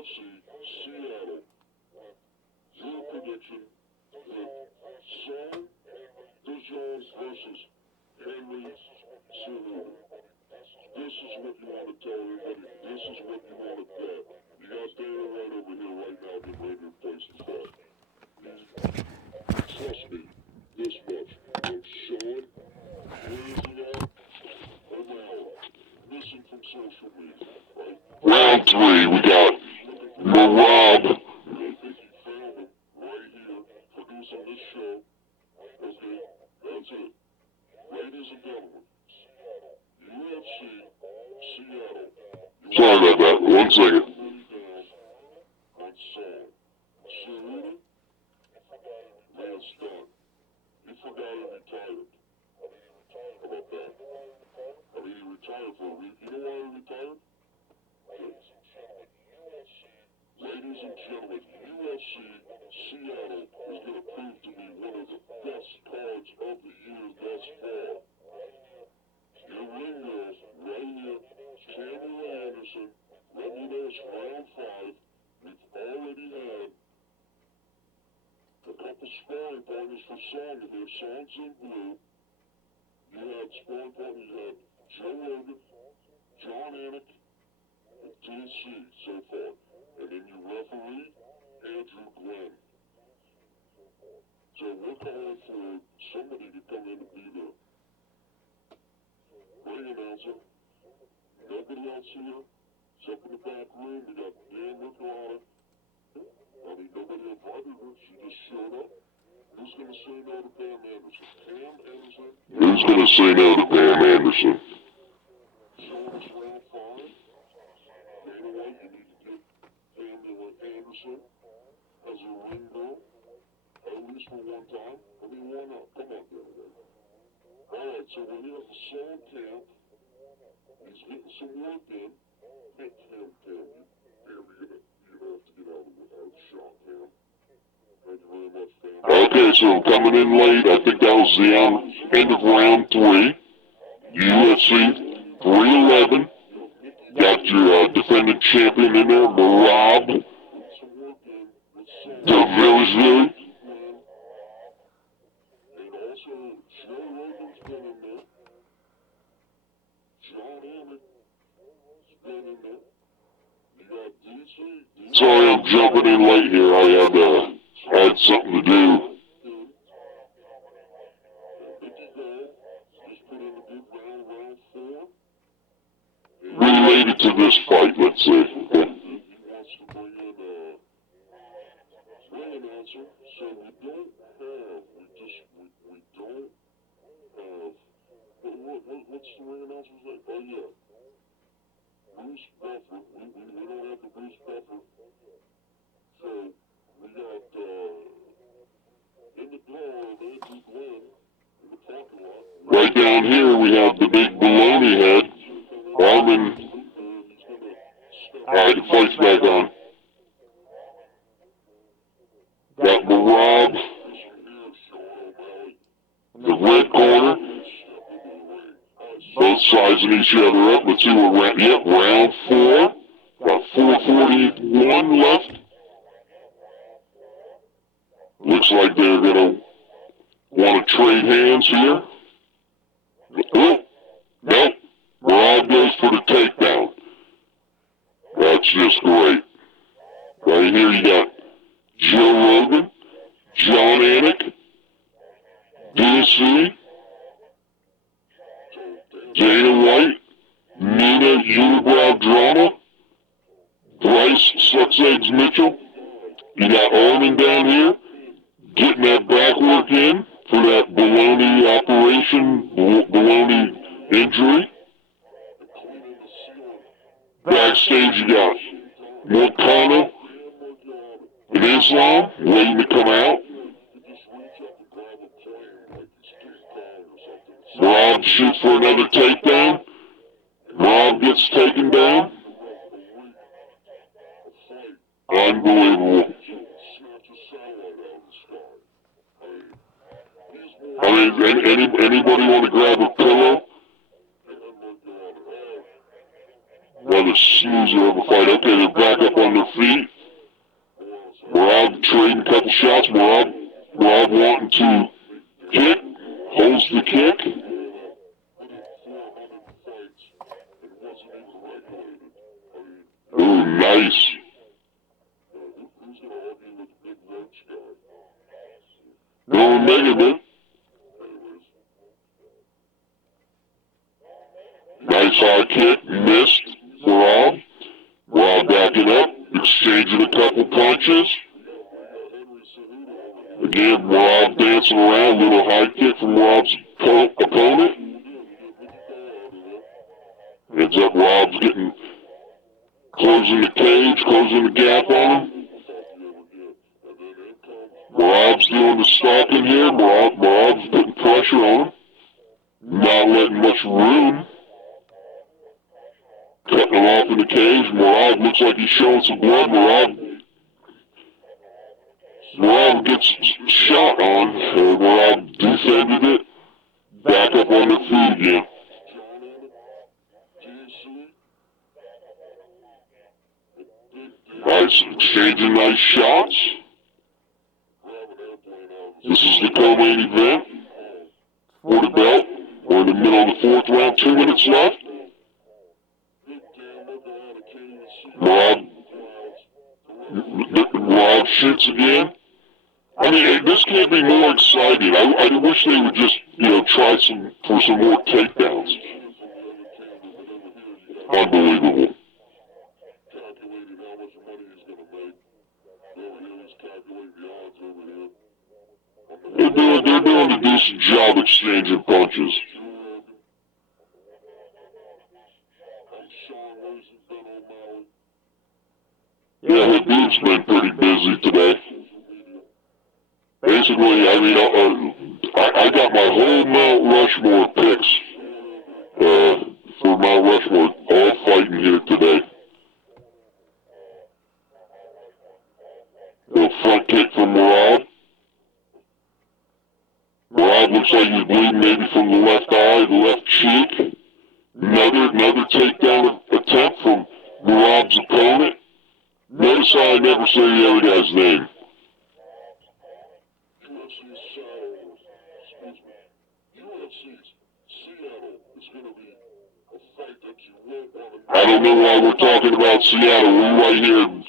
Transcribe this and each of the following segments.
UFC, Seattle. Your prediction that Son DeJong versus Henry Cejudo. This is what you want to tell everybody. This is what you want to bet. You got Dana right over here right now getting ready to place the bet. Trust me, this much. I'm showing. Where is he at? Around. Missing from social media, right? Round 3, we got Merab. I think he found him right here, producing this show. Okay, that's it. Ladies and gentlemen, UFC, Seattle. Sorry about that. 1 second. On Son. Cejudo? Man's done. He forgot he retired. How about that? I mean, he retired for a reason. You know why he retired? Ladies and gentlemen, UFC Seattle is going to prove to be one of the best cards of the year thus far. Your ring girls right here, Cameron Anderson, let me know it's round 5. We've already had a couple sparring partners for Son in there. Son's in blue. You had sparring partners, you had Joe Rogan, John Anik, and DC so far. And then you referee Andrew Glenn. So we're calling for somebody to come in and be the ring announcer. Nobody else here. It's up in the back room. We got Dan Miragliotta. I mean, nobody invited her. She just showed up. Who's going to say no to Pam Anderson? Pam Anderson? Who's going to say no to Pam Anderson? Showing us round 5. Dana White, you need to get Pamela Anderson as a ring girl, at least for one time. I mean, why not? Come on, Dana White. Alright, so we're here at the Son camp. He's getting some work in. Hit him, Pam. You're going to have to get out of the shot, Pam. Thank you very much, Pam. Okay, so coming in late, I think that was the end of round 3. UFC 311. Got your defending champion in there, Merab Dvalishvili. And also, Joe Rogan's been in there. John Anik's been in there. You got DC. Sorry, I'm jumping in late here. I had something to do. Related to this fight, let's say. He wants to bring in a ring announcer, so we don't have, what's the ring announcer's name? Oh yeah, Bruce Buffer. We don't have the Bruce Buffer. So we got in the door of Andrew Glenn in the parking lot. Right down here we have the big baloney head, Arman. Alright, the fight's back on. Got Merab, the red corner, both sizing each other up. Let's see what round 4. Got 4:41 left. Looks like they're gonna want to trade hands here. Oh, nope. Merab goes for the takedown. That's just great. Right here you got Joe Rogan, John Anik, DC, Dana White, Nina Unibrow Drama, Bryce Sucks Eggs Mitchell. You got Arman down here getting that back work in for that baloney operation, baloney injury. Backstage you got Moicano and Islam waiting to come out. Rob shoots for another takedown. Rob gets taken down. Unbelievable. I mean, anybody want to grab a pillow? Well, the snoozer of a fight. Okay, they're back up on their feet. Merab trading a couple shots. Merab wanting to kick. Holds the kick. Oh, nice. Nurmagomedov. Nice high kick. Missed. Merab backing up. Exchanging a couple punches. Again, Merab dancing around. Little high kick from Merab's opponent. Ends up Merab's getting, closing the cage, closing the gap on him. Merab's doing the stalking here. Merab's putting pressure on him. Not letting much room. Cutting him off in the cage. Merab looks like he's showing some blood. Merab gets shot on. Merab defended it. Back up on their feet again. Nice, exchanging nice shots. This is the co-main event for the belt. We're in the middle of the fourth round, 2 minutes left. Merab shoots again. I mean, this can't be more exciting. I wish they would just, try for some more takedowns. Unbelievable. They're doing a decent job exchanging punches. Yeah, Habib's been pretty busy today. Basically, I mean, I got my whole Mount Rushmore picks for Mount Rushmore all fighting here today. A front kick from Merab. Merab looks like he's bleeding maybe from the left eye, the left cheek. Another takedown attempt from Merab's opponent. Notice how I never say the other guy's name. I don't know why we're talking about Seattle. We're right here in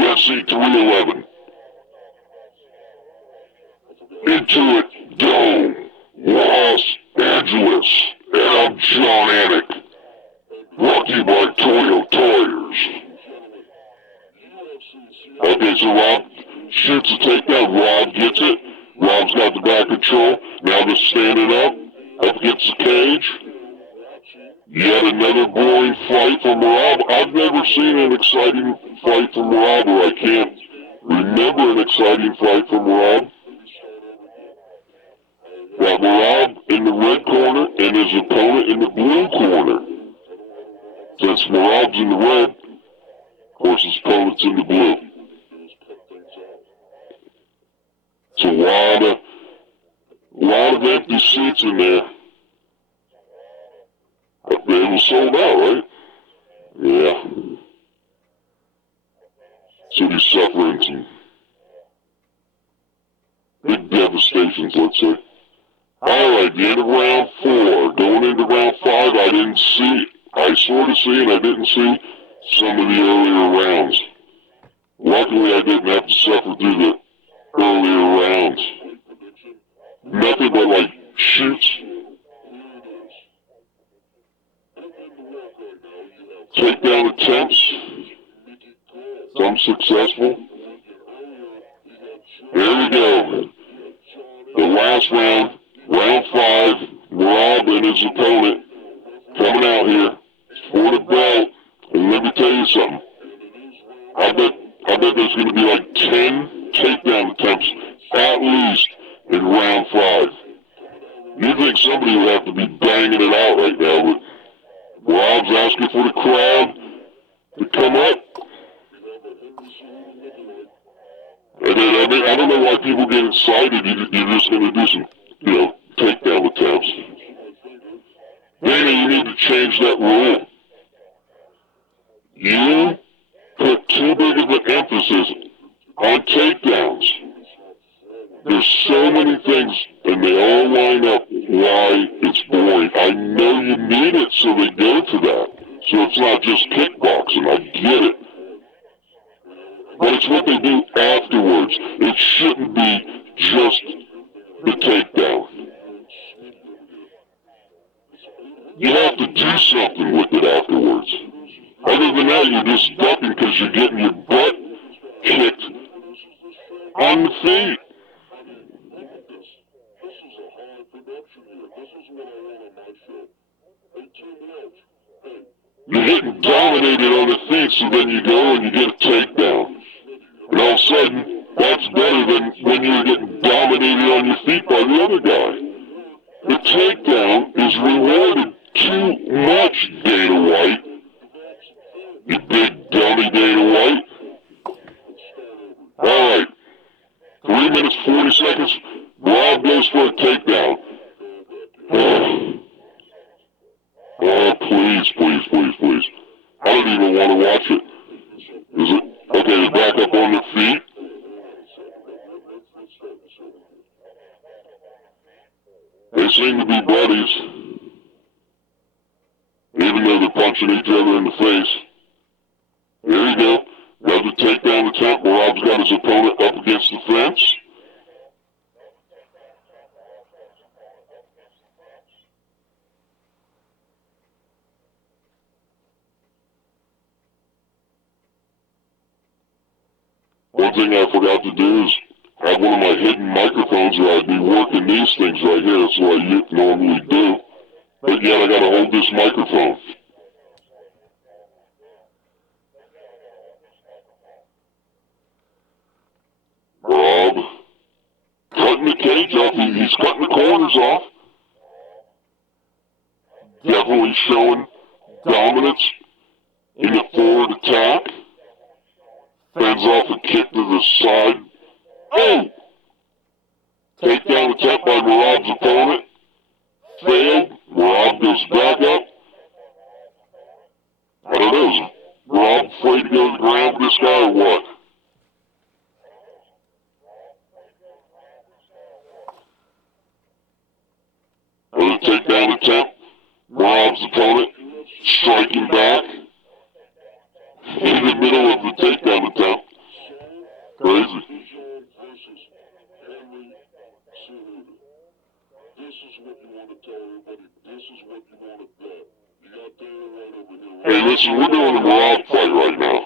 UFC 311. Into it, go, Los Angeles. And I'm John Anik. Brought to you by TOYO Toyers. Okay, so Rob shoots a takedown. Rob gets it. Rob's got the back control. Now they're standing up against the cage. Yet another boring fight from Merab. I've never seen an exciting fight from Merab, or I can't remember an exciting fight from Merab. Got Merab in the red corner and his opponent in the blue corner. Since Merab's in the red, of course his opponent's in the blue. It's a lot of empty seats in there. It was sold out, right? Yeah. So he's suffering some big devastations, let's say. Alright, the end of round 4. Going into round 5, I sort of see and I didn't see some of the earlier rounds. Luckily, I didn't have to suffer through the earlier rounds. Nothing but like shoots. Takedown attempts. Some successful. Here we go. The last round, round 5, Merab and his opponent coming out here for the belt. And let me tell you something. I bet there's going to be like 10 takedown attempts at least in round 5. You think somebody would have to be banging it out right now, but Merab's asking for the crowd to come up. And then, I mean, I don't know why people get excited. You're just going to do some, takedown attempts. Maybe you need to change that rule. You put too big of an emphasis on takedowns. There's so many things, and they all line up why it's boring. I know you need it, so they go to that. So it's not just kickboxing, I get it. But it's what they do afterwards. It shouldn't be just the takedown. You have to do something with it afterwards. Other than that, you're just ducking because you're getting your butt kicked on the feet. This is a high production here. This is what I want on my show. Hey, Tim Welch, hey. You're getting dominated on the feet, so then you go and you get a takedown. And all of a sudden, that's better than when you're getting dominated on your feet by the other guy. The takedown is rewarded too much, Dana White. You big dummy Dana White. Alright. 3 minutes, 40 seconds. Rob goes for a takedown. Oh, please, please, please, please. I don't even want to watch it. Is it? Okay, they're back up on their feet. They seem to be buddies. Even though they're punching each other in the face. There you go. Got the takedown attempt. Rob's got his opponent up against the fence. One thing I forgot to do is have one of my hidden microphones where I'd be working these things right here. That's what I normally do. But yet I gotta hold this microphone. Rob cutting the cage off. He's cutting the corners off. Definitely showing dominance in the forward attack. Fends off a kick to the side. Oh! Takedown attempt by Merab's opponent. Failed. Merab goes back up. I don't know. Is Merab afraid to go to the ground with this guy or what? Another takedown attempt. Merab's opponent striking back in the middle of the takedown attempt. Crazy. This is what you want to tell everybody. This is what you want to bet. You got Dana right over here. Hey, listen, we're doing a Merab fight right now.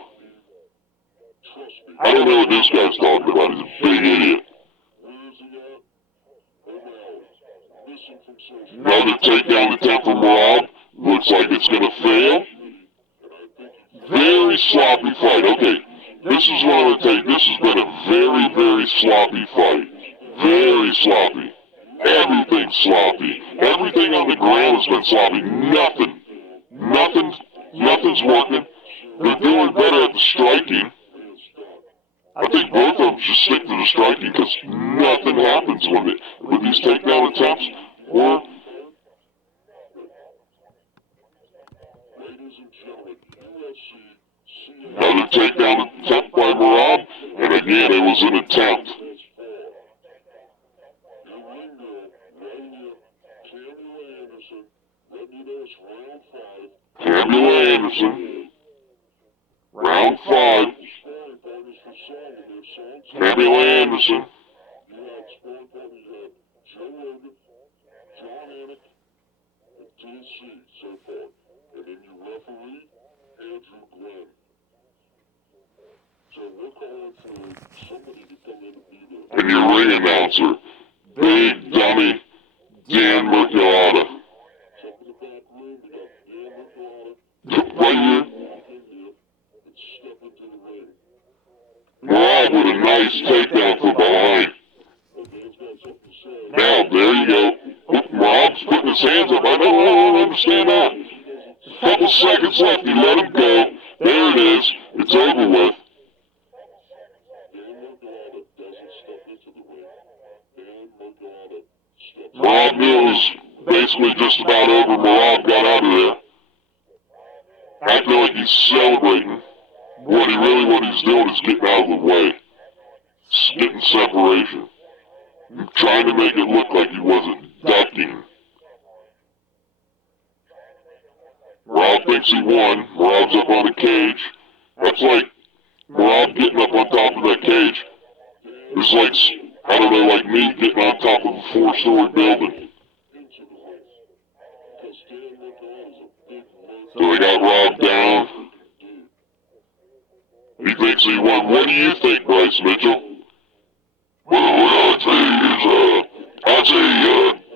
Trust me. I don't know what this guy's talking about. He's a big idiot. Where is he at? Oh, listen from social. Another takedown attempt from Merab. Looks like it's going to fail. Very sloppy fight. Okay, this is what I'm going to tell you. This has been a very, very sloppy fight. Very sloppy. Everything's sloppy. Everything on the ground has been sloppy. Nothing's working. They're doing better at the striking. I think both of them should stick to the striking because nothing happens with these takedown attempts. Or another takedown attempt by Merab, and again it was an attempt. Camilla Anderson, round 5. Camilla Anderson. You had sparring partners, you had Joe Rogan, John Anik, and TC so far. And then you referee Andrew Glenn. So we're calling for somebody to come in and be there. And your ring announcer, big dummy Dan Miragliotta. Jump in the back room, we got Dan Miragliotta. Right here. Walk in here and step into the ring. Merab with a nice takedown from behind. Dan's got something to say. Now, there you go. Merab's putting his hands up. I don't understand that. Couple seconds left. He let him go. There it is. It's over with. Merab knew it was basically just about over. Merab got out of there. Acting like he's celebrating. he's doing is getting out of the way. Getting separation. Trying to make it look like he wasn't ducking. Merab thinks he won. Merab's up on the cage. That's like Merab getting up on top of that cage. It's like, I don't know, like me getting on top of a 4-story building. So they got Rob down. He thinks he won. What do you think, Bryce Mitchell? Well, I'd say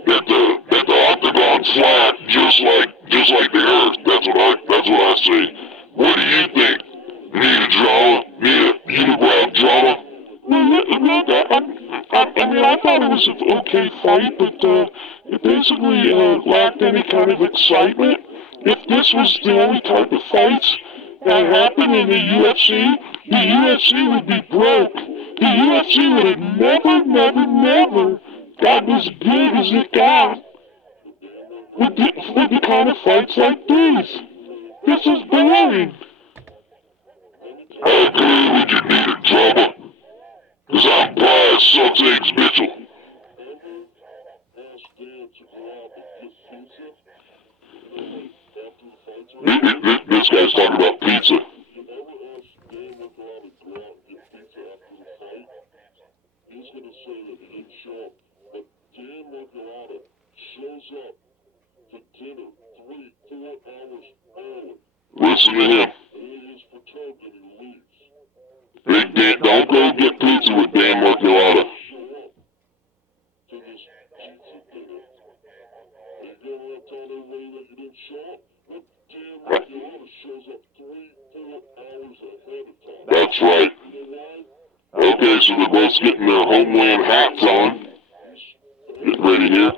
that the octagon flat, just like the earth. That's what I say. What do you think? Need a drama? Need a UNIBROW drama? I mean, I thought it was an okay fight, but it basically lacked any kind of excitement. If this was the only type of fights that happened in the UFC would be broke. The UFC would have never gotten as big as it got with the kind of fights like these. This is boring. I agree with you, need a drama. Cause I'm Bryce, sucks eggs Mitchell. This guy's talking about pizza. He's going to say that he didn't show up, but Dan Miragliotta shows up to dinner 3-4 hours early. Listen to him. And he is perturbed and he leaves. Hey, Dan, don't go get pizza with Dan Miragliotta. Show up to this pizza dinner. And you're going to tell everybody that you didn't show up? But Dan Miragliotta shows up 3-4 hours ahead of time. That's right. You know why? Okay, so they're both getting their homeland hats on. Get ready here.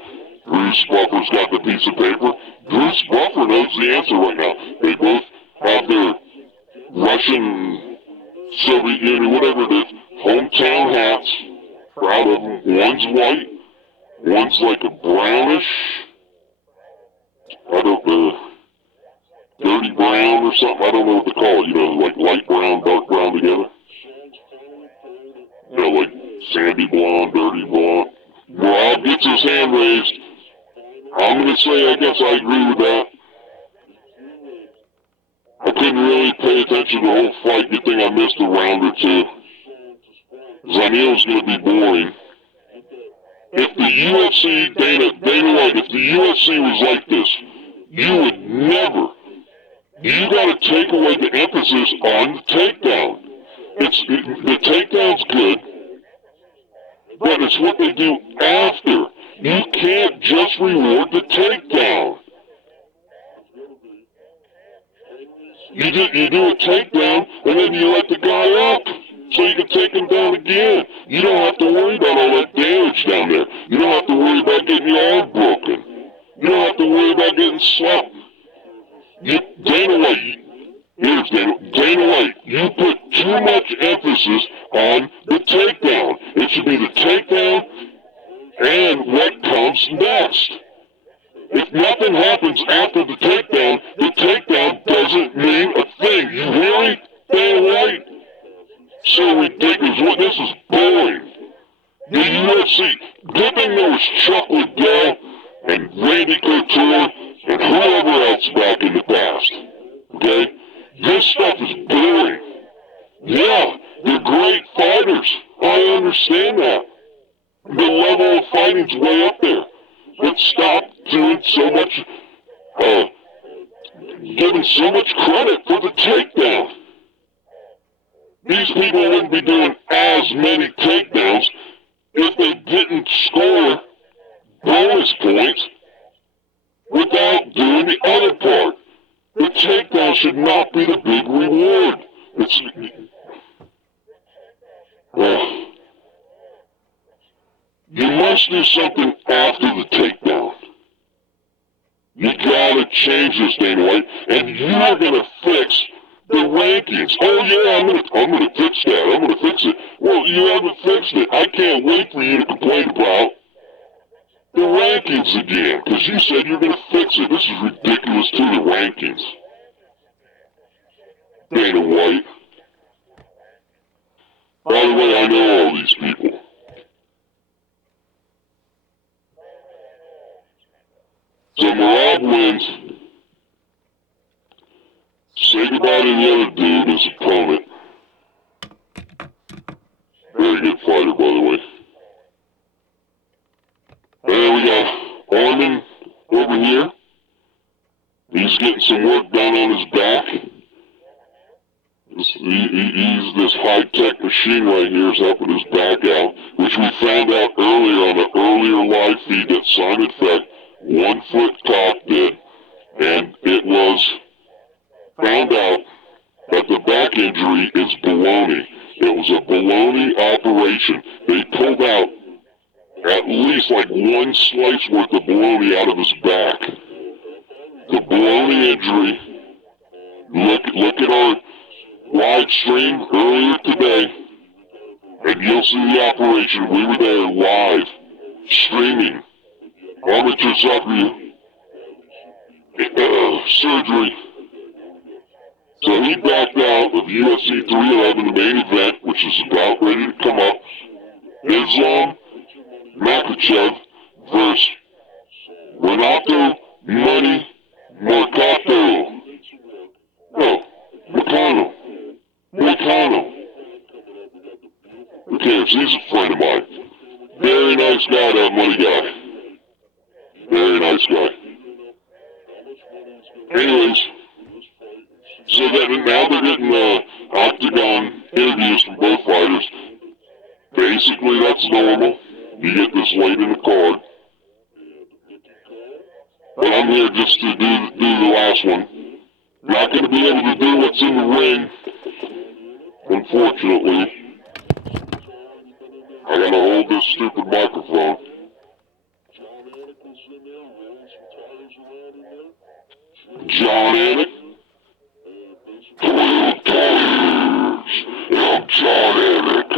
Bruce Buffer's got the piece of paper. Bruce Buffer knows the answer right now. They both have their Russian, Soviet Union, whatever it is, hometown hats. Proud of them. One's white. One's like a brownish, I don't know, dirty brown or something. I don't know what to call it. You know, like light brown, dark brown together. You know, like sandy blonde, dirty blonde. Rob gets his hand raised. I'm going to say I guess I agree with that. I couldn't really pay attention to the whole fight. Good thing I missed a round or two. Because I knew it was going to be boring. If the UFC, Dana White, if the UFC was like this, you would never. You got to take away the emphasis on the takedown. The takedown's good, but it's what they do after. You can't just reward the takedown. You do a takedown, and then you let the guy up, so you can take him down again. You don't have to worry about all that damage down there. You don't have to worry about getting your arm broken. You don't have to worry about getting slapped. Dana White, you put too much emphasis on the takedown. It should be the takedown and what comes next. If nothing happens after the takedown doesn't mean a thing. You hear me, Dana White? So ridiculous. Well, this is boring. The UFC, good thing there was Chuck Liddell and Randy Couture and whoever else back in the past. Okay? This stuff is boring. Yeah, they're great fighters. I understand that. The level of fighting's way up there. But stop doing so much, giving so much credit for the takedown. These people wouldn't be doing as many takedowns if they didn't score bonus points without doing the other part. The takedown should not be the big reward. You must do something after the takedown. You gotta change this, Dana White, and you're gonna fix the rankings. Oh yeah, I'm gonna fix that. I'm gonna fix it. Well, you haven't fixed it. I can't wait for you to complain about the rankings again, because you said you're gonna fix it. This is ridiculous to the rankings. Dana White. By the way, I know all these people. So Merab wins. Say goodbye to the other dude, his opponent. Very good fighter, by the way. And we got Arman over here. He's getting some work done on his back. He's this high-tech machine right here is helping his back out, which we found out earlier on an earlier live feed that Simon FECK 1 foot top did. And it was found out that the back injury is baloney. It was a baloney operation. They pulled out at least like 1 slice worth of baloney out of his back. The baloney injury, look at our live stream earlier today, and you'll see the operation. We were there live, streaming, amateur surgery. So he backed out of UFC 311, the main event, which is about ready to come up. Makhachev versus Renato Moicano. No, Moicano. Who cares? He's a friend of mine. Very nice guy, that money guy. Very nice guy. Anyways, so that now they're getting octagon interviews from both fighters. Basically, that's normal. You get this late in the card. But I'm here just to do the last one. Not going to be able to do what's in the ring, unfortunately. I got to hold this stupid microphone. John Anik. TOYO Tires. I'm John Anik.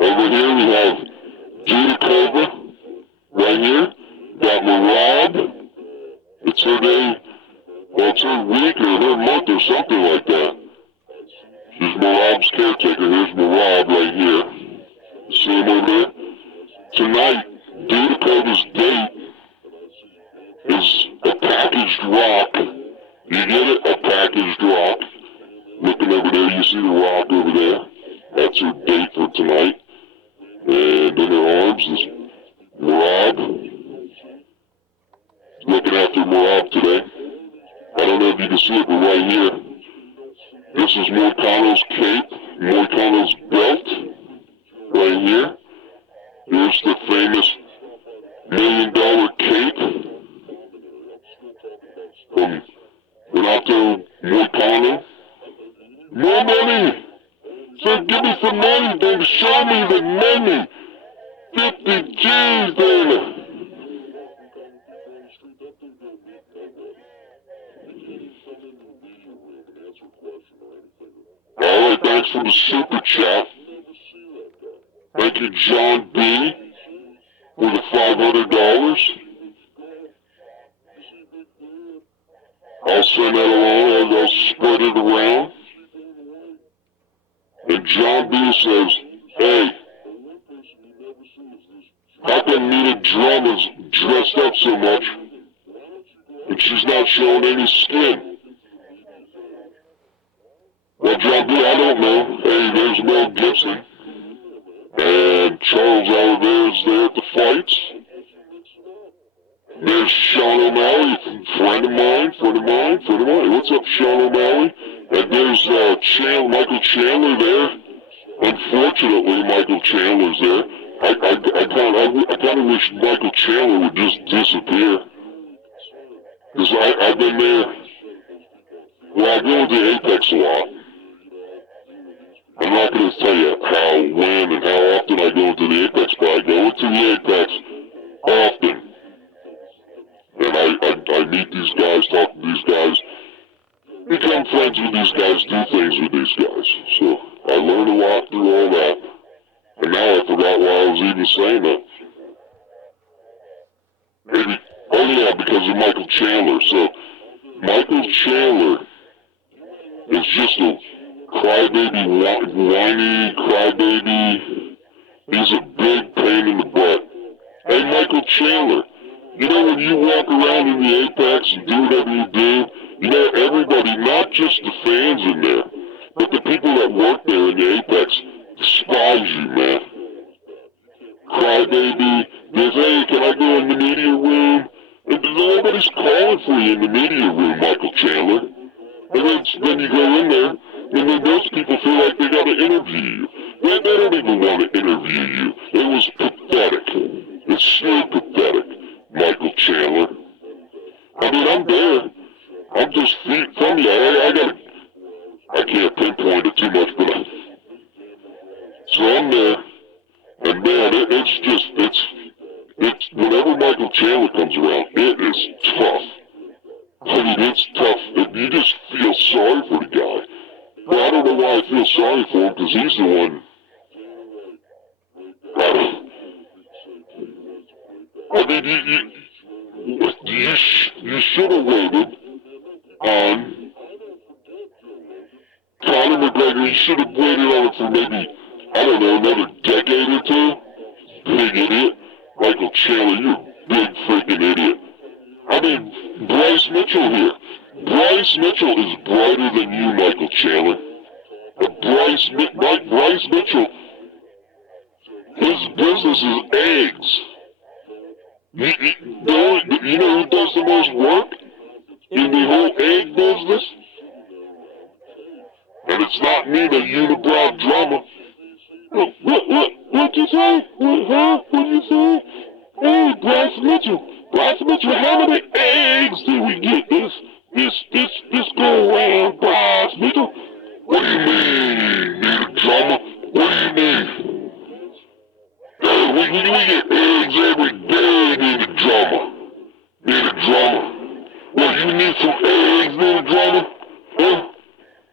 Over here we have Judakova. Right here. Got Merab. It's her day. Well, it's her week or her month or something like that. She's Merab's caretaker. Here's Merab right here. See him over there? Tonight, Dudakova's date is a packaged rock. You get it? A packaged rock. Looking over there, you see the rock over there. That's her date for tonight. And in her arms is Merab. Looking after Merab today. I don't know if you can see it, but right here. This is Moicano's cape, Moicano's belt. Right here. Here's the famous $1 million cape from Renato Moicano. More money! So give me some money, baby. Show me the money. 50 G's, baby. Alright, thanks for the super chat. Thank you, John B, for the $500. I'll send that along and I'll spread it around. And John B says, hey, how come Nina Drum is dressed up so much and she's not showing any skin? Well, John B, I don't know. Hey, there's Mel Gibson. And Charles Oliveira's there at the fights. There's Sean O'Malley, friend of mine. What's up, Sean O'Malley? And there's Michael Chandler there. Unfortunately, Michael Chandler's there. I kind of wish Michael Chandler would just disappear. Because I've been there. Well, I go to Apex a lot. I'm not going to tell you how, when, and how often I go into the Apex, but I go into the Apex often. And I meet these guys, talk to these guys, become friends with these guys, do things with these guys. So I learned a lot through all that. And now I forgot why I was even saying that. Maybe, oh yeah, because of Michael Chandler. So Michael Chandler is just a cry whiny crybaby. He's a big pain in the butt. Hey, Michael Chandler, you know when you walk around in the Apex and do whatever you do, you know everybody, not just the fans in there, but the people that work there in the Apex, despise you, man. Crybaby, goes, hey, can I go in the media room? And nobody's calling for you in the media room, Michael Chandler. And then you go in there, and then those people feel like they gotta interview you. They don't even want to interview you. It was pathetic. It's so pathetic, Michael Chandler. I mean, I'm there. I'm just from you. I can't pinpoint it too much, but so I'm there. And man, it's whenever Michael Chandler comes around, it is tough. I mean, it's tough. You just feel sorry for the guy. Well, I don't know why I feel sorry for him, because he's the one. I mean, you should have waited on Conor McGregor. You should have waited on it for maybe, I don't know, another decade or two. Big idiot. Michael Chandler, you're a big freaking idiot. I mean, Bryce Mitchell here. Bryce Mitchell is brighter than you, Michael Chandler. Bryce Mitchell, his business is eggs. You know who does the most work in the whole egg business? And it's not me, the UNIBROW drama. What'd you say? What'd you say? Hey, Bryce Mitchell, how many eggs did we get this go around, Bryce Mitchell? What do you mean, need a drama? What do you mean? Hey, we get eggs every day, need a drama. Need a drama. What, you need some eggs, need a drama? Huh?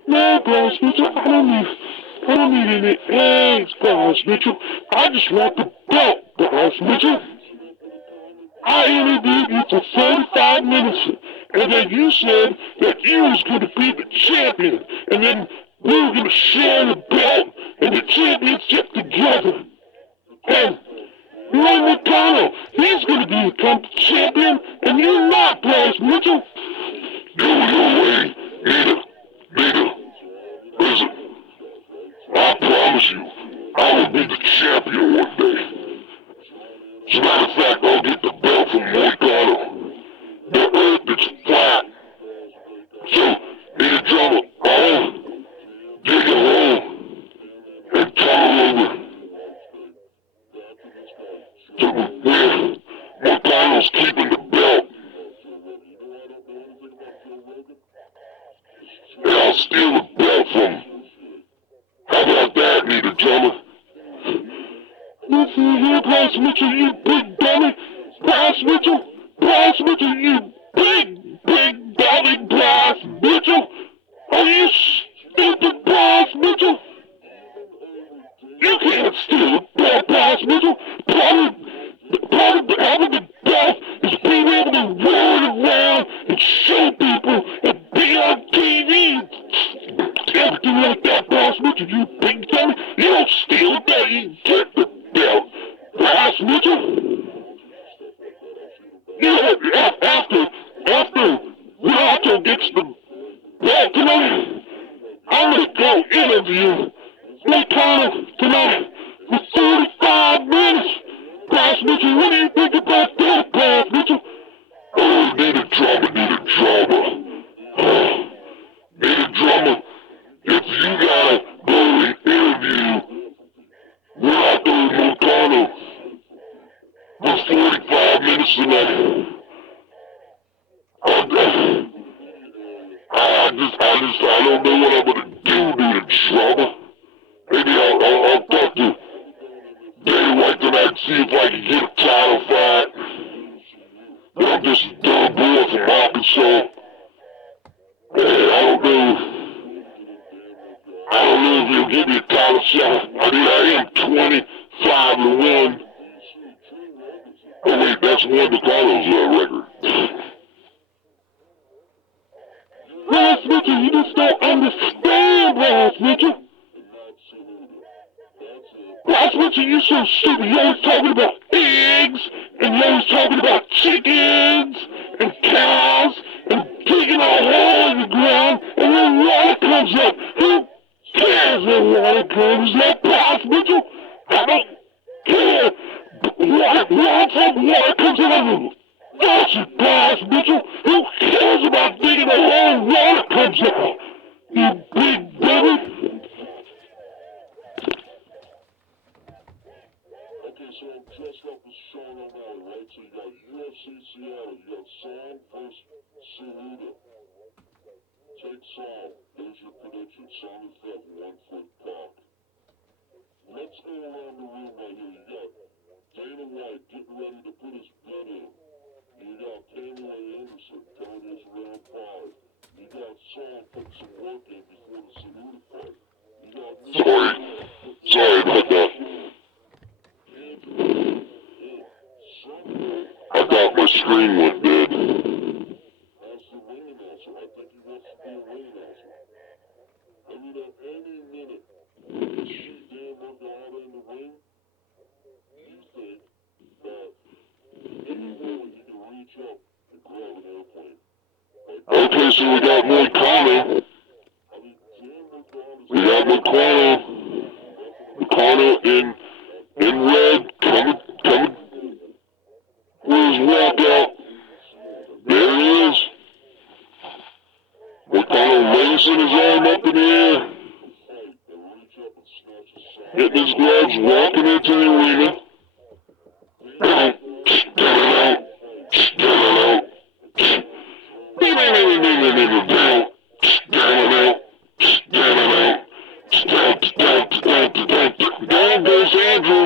No, Bryce Mitchell, I don't need any eggs, Bryce Mitchell. I just want the belt, Bryce Mitchell. I interviewed you for 45 minutes, and then you said that you was going to be the champion, and then we were going to share the belt and the championship together. And Moicano, he's going to be the champion, and you're not, Bryce Mitchell. Go your way, nigga. Listen, I promise you, I will be the champion one day. As a matter of fact, I'll get the belt from Moicano. The earth is flat. So, need a drummer, I'll dig a hole and turn it over to where Moicano's keeping the belt. And I'll steal the belt from him. How about that, need a drummer? Listen here, Bryce Mitchell, you big dummy. Bryce Mitchell, you big dummy, Bryce Mitchell. Are you stupid, Bryce Mitchell? You can't steal a belt, Bryce Mitchell. Part of having the belt is being able to wear it around and show people and be on TV. Everything like that, Bryce Mitchell, you big dummy. You don't steal that, you get the belt, Bryce Mitchell. Yeah, after Renato gets the belt tonight, I'm gonna go interview Moicano tonight for 45 minutes. Bryce Mitchell, what do you think about that, Bryce Mitchell? Oh, need a drama. Need a drama. If you gotta go and interview Renato and Moicano for 45 minutes tonight, I don't know what I'm gonna do, need a drama. Maybe I'll talk to Dana White tonight, see if I can get a title fight. But I'm just a dumb boy from Arkansas. And I don't know if he'll give me a title shot. I mean, I am 25-1. Oh wait, that's Juan DeCarlo's record. Bryce Mitchell, you just don't understand, Bryce Mitchell. boxing, you're so stupid. You're always talking about eggs, and you're always talking about chickens, and cows, and digging a hole in the ground, and then water comes up. Who cares when water comes up, Boss Mitchell? I don't care. Water comes up. That's it, Boss Mitchell. Who cares about digging a hole and water comes out? You big baby. Okay, so I'm dressed up as Sean O'Malley, right? So you got UFC Seattle, you got Sam versus Ceruda. Take Sam. There's your prediction. Sam is that 1 foot cock. Let's go around the room right here. You got Dana White getting ready to put his bid in. You got Pamela Anderson telling us round 5. You got Sam putting some work in before the Ceruda fight. You got Sorry about that. I thought my screen went dead. As the ring announcer, I think he wants to be a ring announcer. I mean, at any minute, you see Dan Murgada in the ring, you think that any moment he can reach up and grab an airplane. Okay, so we got Moicano. I mean, Dan Murgada's... We got Moicano in red, coming with his walkout. There he is. Moicano raising his arm up in the air. Getting his gloves, walking into the arena. Down goes Andrew.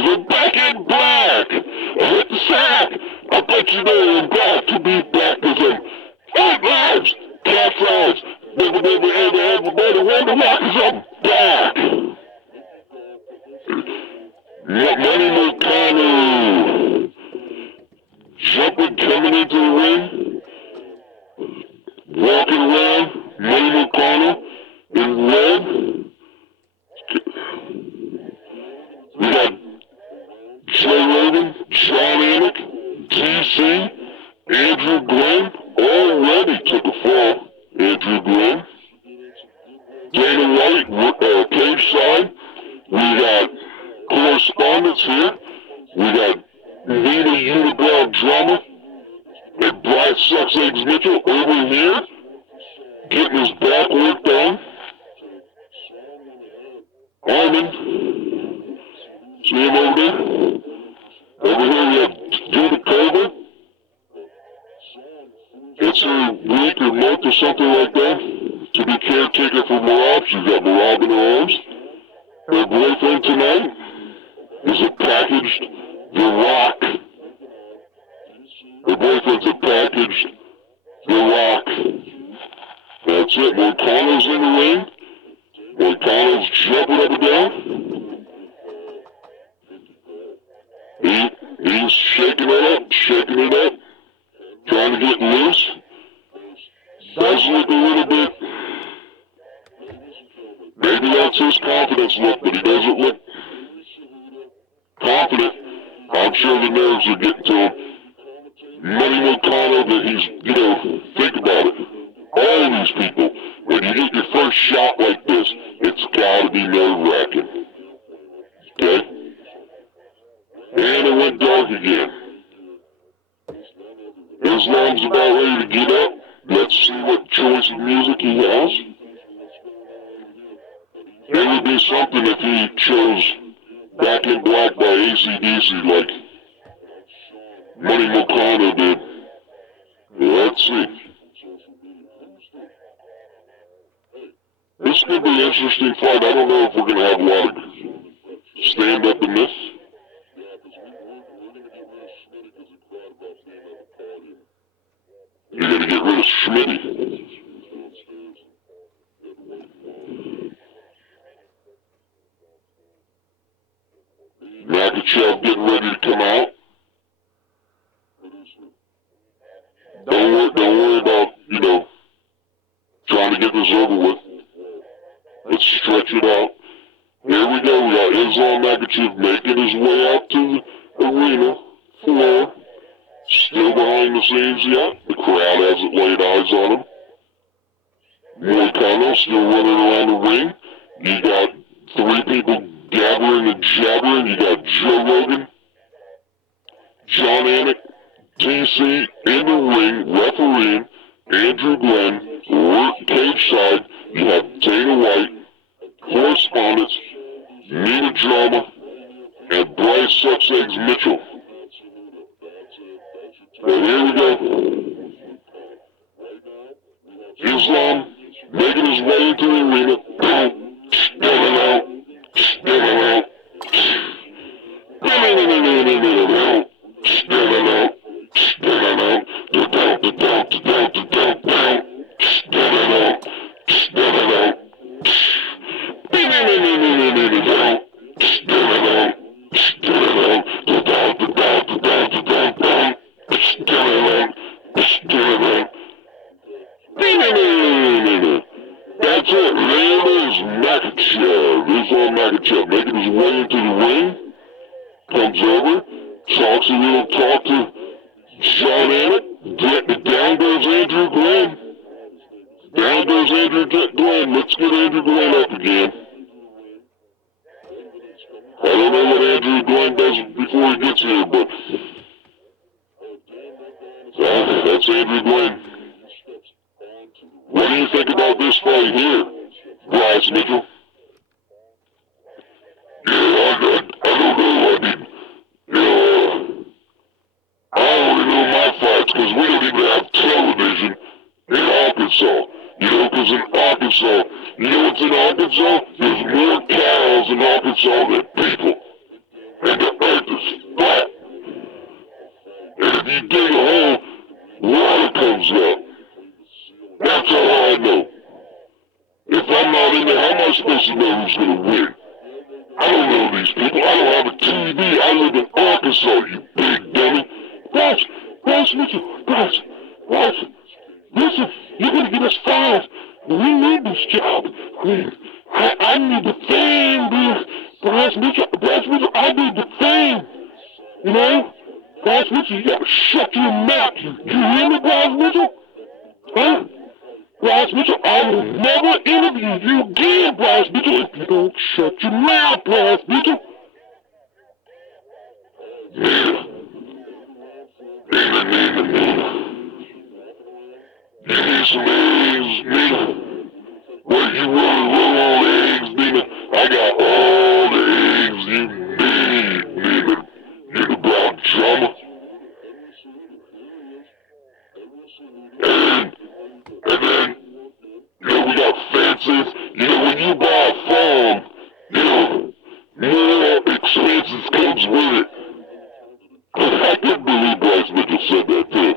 We're back in black. Hit the sack. I bet you know we're back to be back as in 8 lives. Cat fries. Everybody wonder why, 'cause I'm back. Money Moicano. Jumping, coming into the ring. Walking around. Money Moicano in red. We got Joe Rogan, John Anik, DC, Andrew Glenn, already took a fall. Andrew Glenn. Dana White, cage side. We got correspondence here. We got Nina UNIBROW drama. And Bryce Sucks Eggs Mitchell over here. Getting his back work done. Arman. See him over there? Over here we have Dudikova. It's a week or month or something like that to be caretaker for Merab. She's got Merab in her arms. Her boyfriend tonight is a packaged The Rock. Her boyfriend's a packaged The Rock. That's it. Moicano's in the ring. Moicano's jumping up and down. He's shaking it up, trying to get loose. Does look a little bit, maybe that's his confidence look, but he doesn't look confident. I'm sure the nerves are getting to him. Money Moicano, that he's, think about it. All these people, when you get your first shot like this, it's gotta be nerve-wracking. Okay? And it went dark again. Islam's about ready to get up. Let's see what choice of music he has. It would be something if he chose Back in Black by AC/DC like Money Moicano did. Let's see. This could be an interesting fight. I don't know if we're going to have a lot of stand-up in this. You gotta get rid of Schmitty. Makhachev getting ready to come out. Don't worry about, trying to get this over with. Let's stretch it out. Here we go. We got Islam Makhachev making his way out to the arena floor. Still behind the scenes yet. The crowd hasn't laid eyes on him. Moicano still running around the ring. You got three people gabbering and jabbering. You got Joe Rogan, John Anik, TC in the ring, refereeing, Andrew Glenn, cage side. You have Dana White, correspondents, Nina Drama, and Bryce Sucks Eggs Mitchell. And here we go. Islam making his way into the arena. Spinning out. Spinning out. Spinning out. Spinning out. Spinning out. Spinning out. Spinning out. Spinning out. That's it. There is Makhachev. Islam Makhachev making his way into the ring. Comes over. Talks a little talk to John Anik. Down goes Andrew Glenn. Down goes Andrew Glenn. Let's get Andrew Glenn up again. I don't know what Andrew Glenn does before he gets here, but that's Andrew Glenn. What do you think about this fight here, Bryce Mitchell? Yeah, I don't know. I only know my fights because we don't even have television in Arkansas. Because in Arkansas, what's in Arkansas? There's more cows in Arkansas than people. And the earth is flat. And if you dig a hole, water comes up. That's all I know. If I'm not in there, how am I supposed to know who's going to win? I don't know these people. I don't have a TV. I live in Arkansas, you big dummy. Bryce Mitchell, Bryce, listen, you're going to get us fired. We need this job. I need the fame, dude. Bryce Mitchell, I need the fame. Bryce Mitchell, you got to shut your mouth. You hear me, Bryce Mitchell? Huh? Bryce Mitchell, I will never interview you again, Bryce Mitchell, if you don't shut your mouth, Bryce Mitchell. Nina. You need some eggs, Nina. Well, you want to run on eggs, Nina? I got all the eggs you need, Nina. UNIBROW drama. And then, we got fences. When you buy a farm, more expenses comes with it. I can't believe Bryce Mitchell said that too.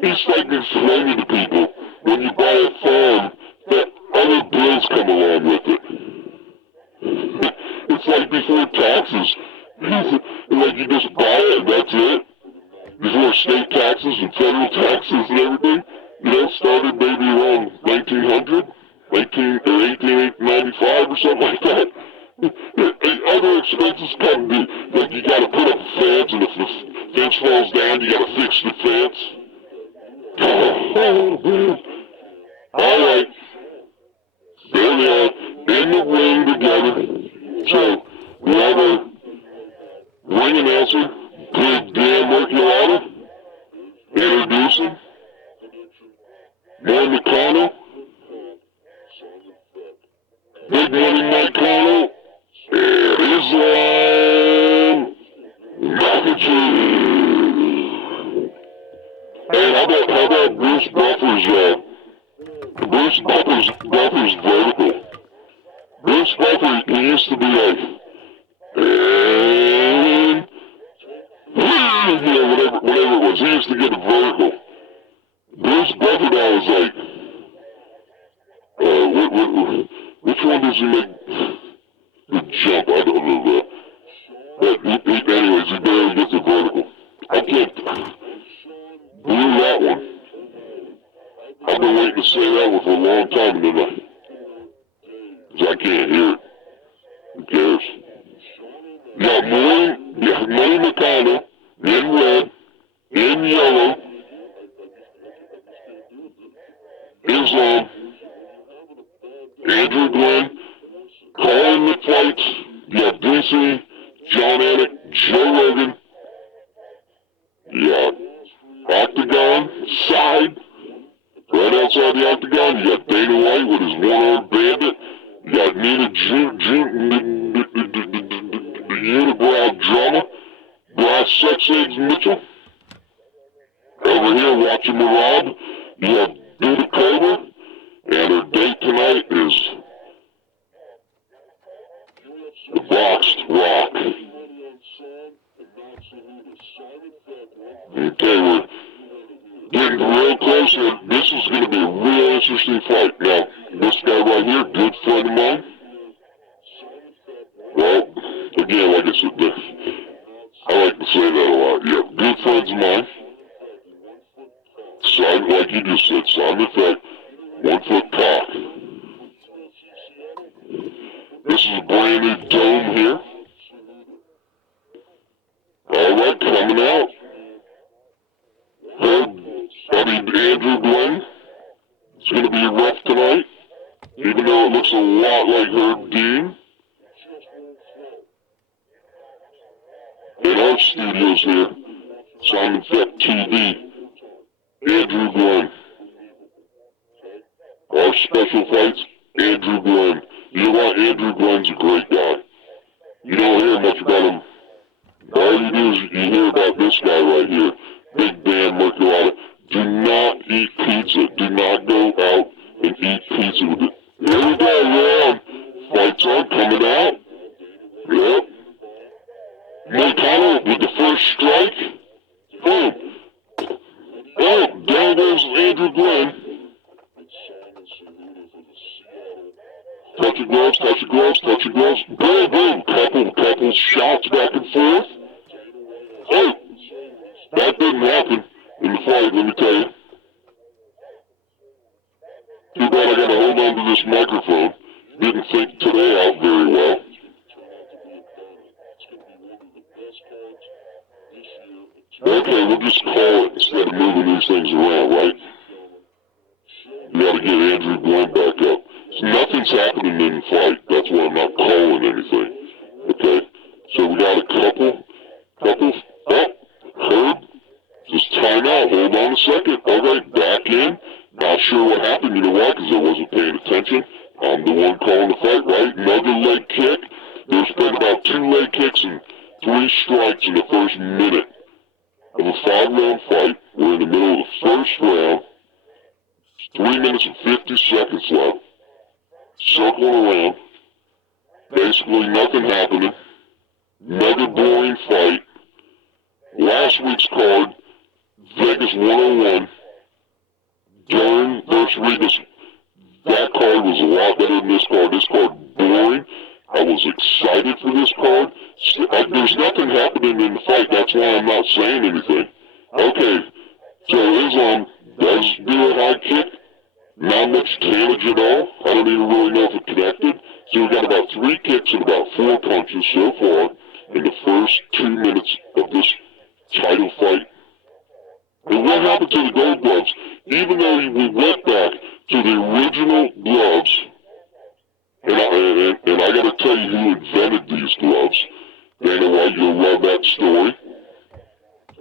He's like explaining to people, when you buy a farm, that other bills come along with it. It's like before taxes. Like you just buy it and that's it. Before state taxes and federal taxes and everything. Started maybe around 1900, 1895 or something like that. Other expenses come due. Like you gotta put up a fence, and if the fence falls down, you gotta fix the fence. Alright. There we are, in the ring together. So, we have a ring announcer, Big Dan Miragliotta, introducing Moicano, Big Money Moicano, and Islam Makhachev. And how about Bruce Buffer's vertical? Bruce Buffer, he used to be like, and whatever it was, he used to get a vertical. Bruce Buffer now is like, which one does he make the jump? I don't know. But anyways, he barely gets a vertical. I can't blew that one. I've been waiting to say that one for a long time. can't hear it. Who cares? You got Moicano in red, in yellow, Islam, Andrew Glenn, calling the fights. You got DC, John Anik, Joe Rogan. You got Octagon, side, right outside the Octagon. You got Dana White with his one-armed bandit. You got Nina the Unibrow drama. Bryce Sex Eggs Mitchell. Over here watching Merab. You have Duda Cobra. And her date tonight is the Boxed Rock. Okay, we're getting real close, and this is going to be a real interesting fight. Now, this guy right here, good friend of mine. Well, again, like I said, I like to say that a lot. Yeah, good friends of mine. Side, like you just said, side effect, 1 foot cock. This is a brand new dome here. Alright, coming out. Andrew Glenn. It's going to be rough tonight, even though it looks a lot like Herb Dean. In our studios here, Simon Feck TV, Andrew Glenn. Our special fights, Andrew Glenn. You know what? Andrew Glenn's a great guy. You don't hear much about him. All you do is you hear about this guy right here, Big Dan Miragliotta. Do not eat pizza. Do not go out and eat pizza with it. Here we go, yeah. Fights are coming out. Yep. Moicano with the first strike. Boom. Oh, down goes Andrew Glenn. Touch your gloves, touch your gloves, touch your gloves. Boom, boom. Couple shots back and forth. Oh, that didn't happen in the fight, let me tell you. Too bad I gotta hold on to this microphone. Didn't think today out very well. Okay, we'll just call it instead of moving these things around, right? You gotta get Andrew Glenn back up. So nothing's happening in the fight. That's why I'm not calling anything. Okay? So we got a couple, oh, Herb, just time out, hold on a second. Alright, back in. Not sure what happened, you know why? Because I wasn't paying attention. I'm the one calling the fight, right? Another leg kick. There's been about 2 leg kicks and 3 strikes in the first minute of a 5-round fight. We're in the middle of the first round. 3 minutes and 50 seconds left. Circling around. Basically nothing happening. Another boring fight. Last week's card, Vegas 101. Dern versus Regas. That card was a lot better than this card. This card boring. I was excited for this card. There's nothing happening in the fight. That's why I'm not saying anything. Okay, so Islam does do a high kick. Not much damage at all. I don't even really know if it connected. So we got about 3 kicks and about 4 punches so far in the first 2 minutes of this title fight. And what happened to the gold gloves? Even though we went back to the original gloves, and I gotta tell you who invented these gloves. Dana White, you'll love that story.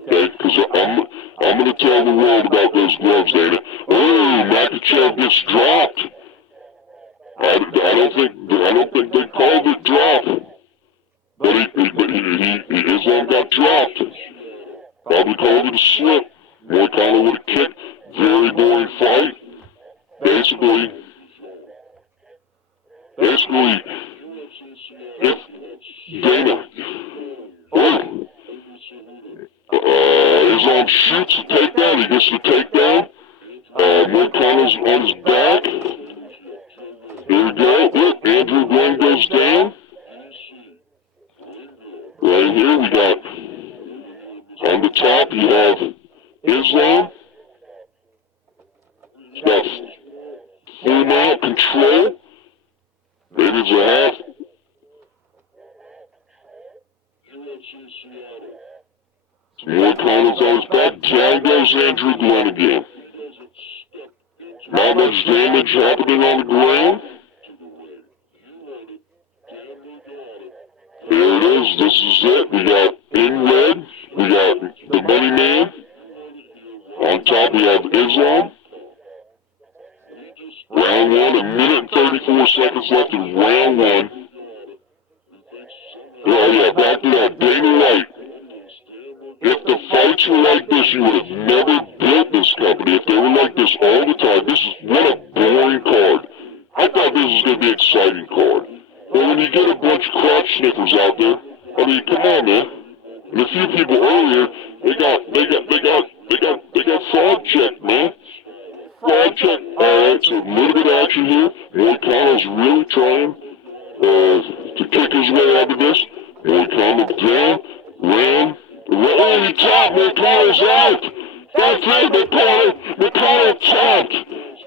Okay, because I'm gonna tell the world about those gloves, Dana. Oh, Makhachev gets dropped. I don't think they called it drop. But Islam got dropped. Probably called it a slip. Moicano with a kick. Very boring fight. Basically, if Dana, Islam shoots the takedown, he gets the takedown. Moicano's on his back. Here we go. Look, Andrew Glenn goes down. Right here we got, on the top you have Islam. He's got full mount control. Maybe it's a half. UFC Seattle. Moicano's on his back. Down goes Andrew Glenn again. He doesn't step into Not much damage happening on the ground. to the ring. You heard it. Damn near got it. There it is. This is it. We got in red. We got the Money Man. On top we have Islam. Round 1, a minute and 34 seconds left in round 1. Oh yeah, back to that Dana White. If the fights were like this, you would have never built this company. If they were like this all the time, this is what a boring card. I thought this was going to be an exciting card. But when you get a bunch of crotch sniffers out there, I mean, come on, man. And a few people earlier, they got fraud checked, man. Fraud check. Alright, so a little bit of action here. Moicano's really trying to kick his way out of this. Moicano down, ran. Oh, he tapped. Moicano's out. That's it, Moicano tapped.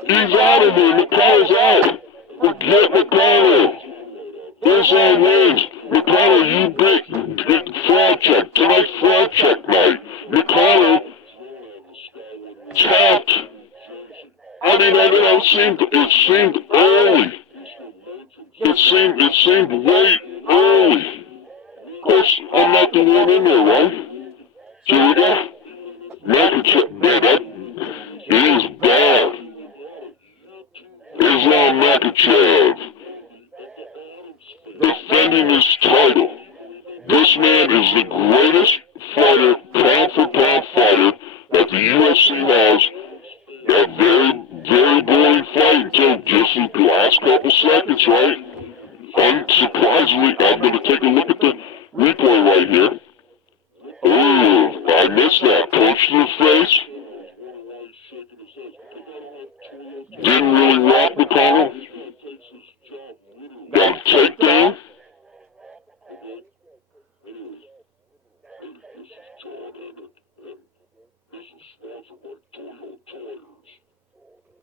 He's out of here. Moicano's out. Forget Moicano. Islam wins. Moicano, you big fraud check. Tonight's fraud check night. Moicano tapped. I mean, it seemed early. It seemed way early. Of course, I'm not the one in there, right? So we got Makhachev. Man, that is bad. Islam Makhachev defending his title. This man is the greatest fighter, pound for pound fighter that the UFC has. A very, very boring fight until just the last couple seconds, right? Unsurprisingly, I'm going to take a look at the replay right here. Ooh, I missed that. Punch to the face. Didn't really rock Moicano. Got a takedown. This is sponsored by TOYO Tires.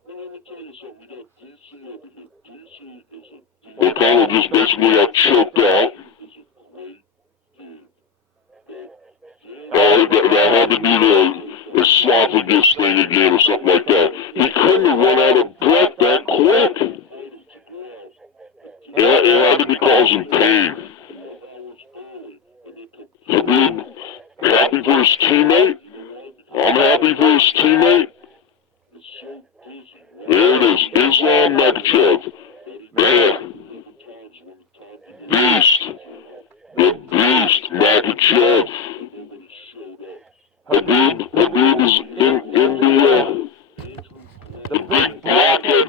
Now let me tell you something, we got DC over here. DC is a Moicano just basically got choked out. That had to do the esophagus thing again or something like that. He couldn't have run out of breath that quick. Yeah, it had to be causing pain. Habib, happy for his teammate? I'm happy for his teammate. There it is, Islam Makhachev. Man. Beast. The Beast, Makhachev. Habib is in the big blockhead.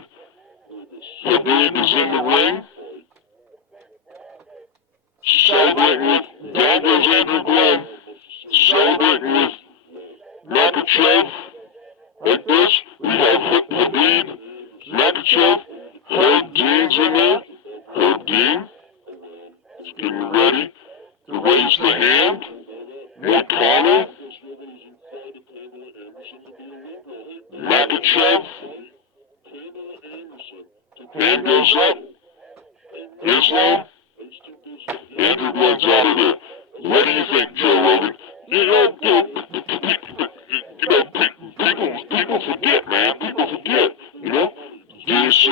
Habib is in the ring. Celebrating with, down goes Andrew Glenn. Celebrating with Makhachev. Like this, we have Habib, Makhachev, Herb Dean's in there. Herb Dean is getting ready to raise the hand. Moicano, Makhachev, hand goes up. Islam, Andrew Glenn's out of there. What do you think, Joe Rogan? People forget, man. People forget, DC.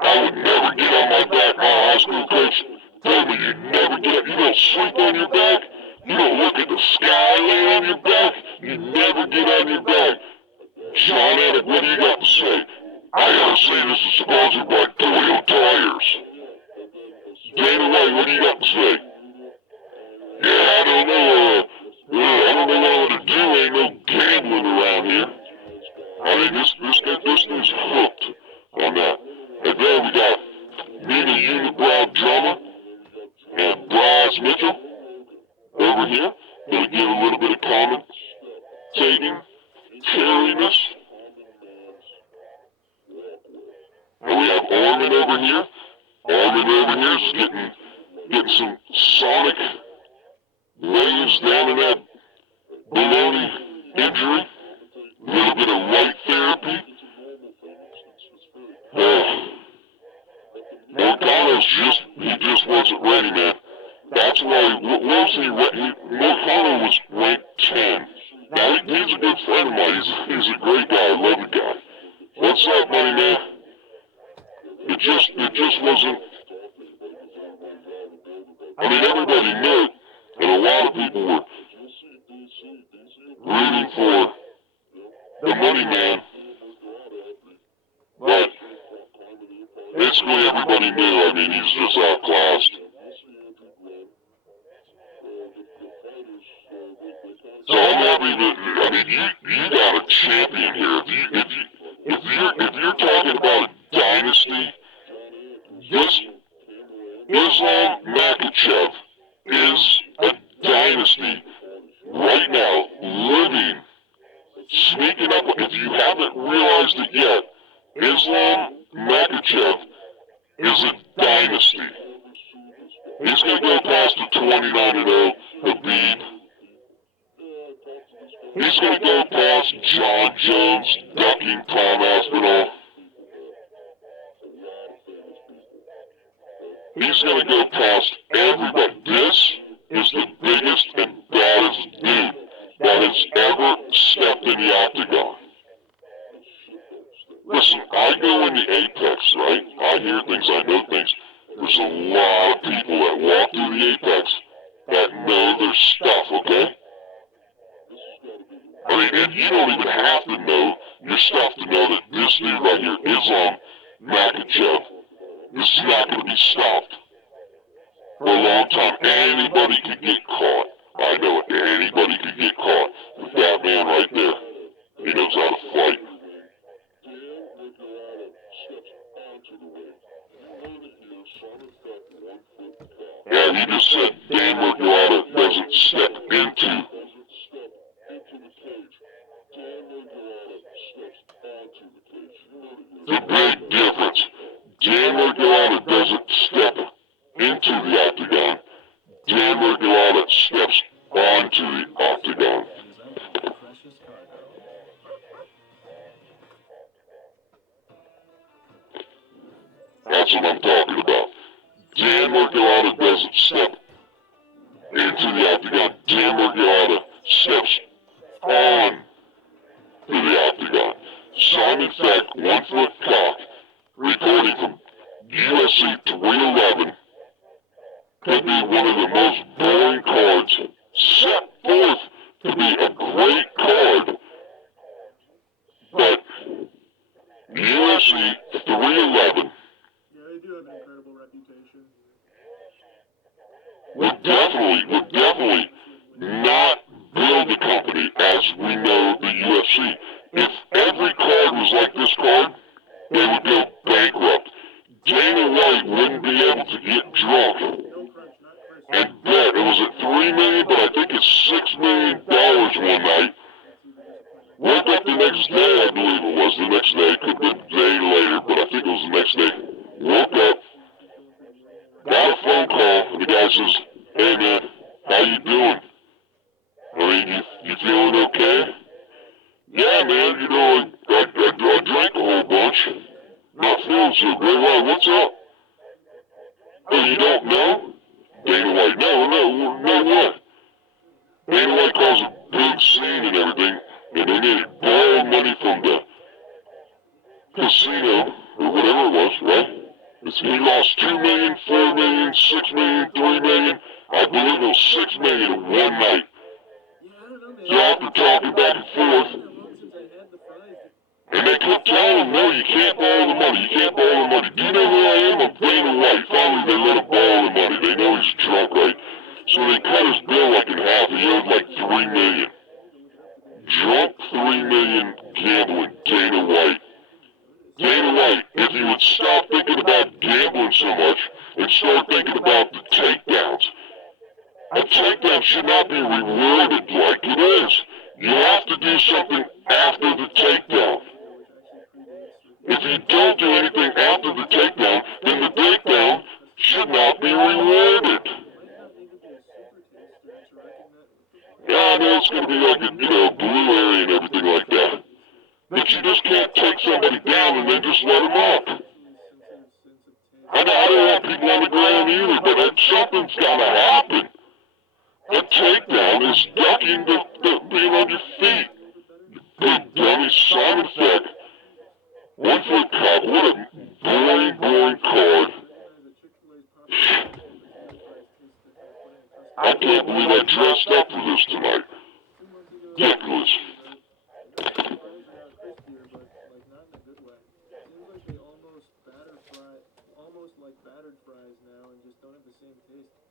I would never get on my back. My high school coach told me you never get, you don't sleep on your back. You don't look at the sky laying on your back. You never get on your back. John Anik, what do you got to say? I gotta say this is sponsored by TOYO Tires. Dana White, what do you got to say? Yeah, I don't know what I'm gonna do. Ain't no gambling around here. I mean, this thing's hooked on that. And then we got me, the UNIBROW drummer, and Bryce Mitchell over here. Gonna give a little bit of commentating, cheeriness. And we have Arman over here. Arman over here is getting some sonic waves down in that baloney injury. A little bit of light therapy. Moicano he just wasn't ready, man. That's why, what was he, Moicano was ranked 10. Now, he's a good friend of mine. He's a great guy. I love the guy. What's up, money man? It just wasn't, I mean, everybody knew it, and a lot of people were rooting for the money man, but basically everybody knew, I mean, he's just outclassed. So I'm happy that, I mean, you got a champion here. If you're talking about a dynasty, this Islam Makhachev is a dynasty right now, living, sneaking up. If you haven't realized it yet, Islam Makhachev is a dynasty. He's going to go past the 29-0 Habib. He's going to go past John Jones, ducking Tom Aspinall. He's going to go past everybody. This is the biggest and baddest dude that has ever stepped in the octagon. Listen, I go in the Apex, right? I hear things, I know things. There's a lot of people that walk through the Apex that know their stuff, okay? I mean, and you don't even have to know your stuff to know that this dude right here, Islam Makhachev, is not going to be stopped for a long time. Anybody could get caught. I know it. Anybody could get caught. But that man right there, he knows how to fight. Yeah, he just said Dan Miragliotta doesn't step into. The big difference. Dan Miragliotta doesn't step into the octagon. Dan Miragliotta steps onto the octagon. That's what I'm talking about. Dan Miragliotta doesn't step into the octagon. Dan Miragliotta steps on to the octagon. Simon FECK, 1 foot cock, reporting from UFC 311, could be one of the most boring cards set forth to be a great card, but UFC 311 they do have an incredible reputation. would definitely not build the company as we know the UFC. If every card was like this card, they would go bankrupt. Dana White wouldn't be able to get drunk and bet. It was at $3 million, but I think it's $6 million one night. Woke up the next day, I believe it was the next day. It could have been a day later, but I think it was the next day. Woke up, got a phone call, and the guy says, "Hey man, how you doing? I mean, you feeling okay?" "Yeah man, you know, I drank a whole bunch. Not feeling so great. Why, what's up?" "Oh, you don't know?" Dana White, no what? Dana White calls a big scene and everything, and then they borrowed money from the casino, or whatever it was, right? He lost $2 million, $4 million, $6 million, $3 million. I believe it was $6 million in one night. So after talking back and forth, and they kept telling him, "No, you can't borrow the money, you can't borrow the money. Do you know who I am? I'm Dana White." Finally, they let him borrow the money. They know he's drunk, right? So they cut his bill like in half. He owed like $3 million. Drunk $3 million gambling, Dana White. Dana White, if he would stop thinking about gambling so much and start thinking about the takedowns. A takedown should not be rewarded like it is. You have to do something after the takedown. If you don't do anything after the takedown, then the takedown should not be rewarded. Yeah, I know it's going to be like a, blue area and everything like that. But you just can't take somebody down and then just let them up. I don't want people on the ground either, but something's gotta happen. A takedown is ducking the being on your feet. Big dummy sound effect. 1 foot cut, what a boring card. I can't believe I dressed up for this tonight. Ridiculous. Almost like battered fries now and just don't have the same taste.